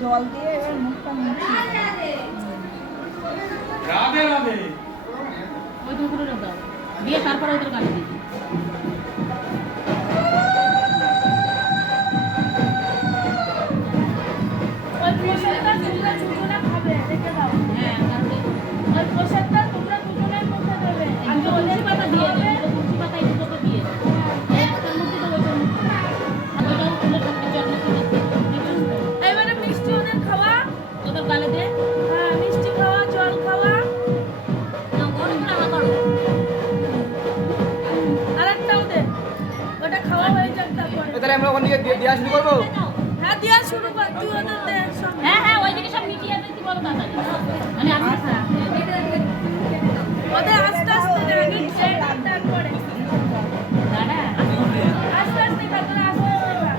জল দিয়ে এবার মুখটা মুছিয়ে রাধে রাধে ওই দুপুরে দাও দিয়ে তারপরে ওদের গালি দিই ওই প্রসাদটা তোমরা দুজনে খাবে রেখে দাও হ্যাঁ তাহলে ওই প্রসাদটা তোমরা দুজনের মধ্যে দেবে আমি তো তুলসী পাতা দিয়ে দিই তুলসী পাতা এই দুটো দিয়ে দিই একটার মধ্যে দেবো ওটার মধ্যে ওটাও তুলে এবারে মিষ্টি ওদের খাওয়া ওদের গালে দে হ্যাঁ মিষ্টি খাওয়া জল খাওয়া না গরম না করো আরেকটা ওদের ওটা খাওয়া হয়ে যাক তারপরে তাহলে আমরা ওখান থেকে দিয়ে শুরু করবো হ্যাঁ দিয়া শুরু কর তুই ওদের দে সব হ্যাঁ হ্যাঁ ওইদিকে সব মিটিয়ে দিতে বলো তাড়াতাড়ি মানে আমি ওদের আস্তে আস্তে আগে খেয়ে তারপরে দাঁড়া আস্তে আস্তে তারপরে আস্তে আস্তে খা।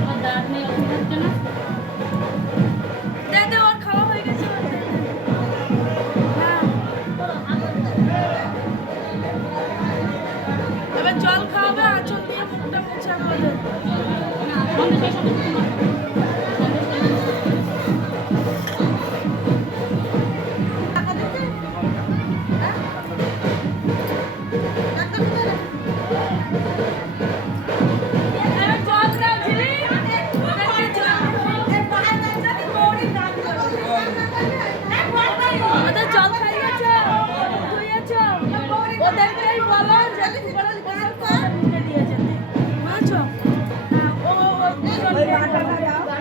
আমার দাঁত নেই ওষুধ হচ্ছে না দে দে ওর খাওয়া হয়ে গেছে ওর দে দে। হ্যাঁ এবার জল খাওয়াবে আঁচল দিয়ে মুখটা মুছাবে ওদের সঙ্গে সেই সঙ্গে তুমি মাখো। টাকা দিতে হ্যাঁ টাকা দিতে এবার জল দাও ঝিলি ওদেরকে জল ওদের জল খাইয়েছো ধুয়েছো ওদেরকেই বলো যে গরম গরম করে মুখে দিয়ে যেতে বুঝছো হ্যাঁ ও ওই বাটাটা দাও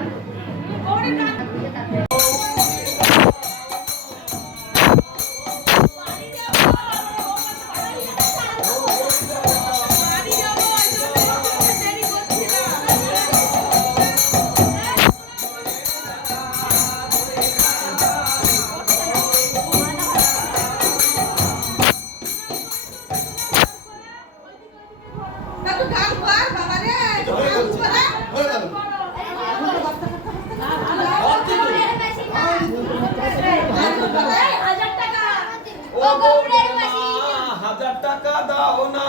হাজার টাকা দাও না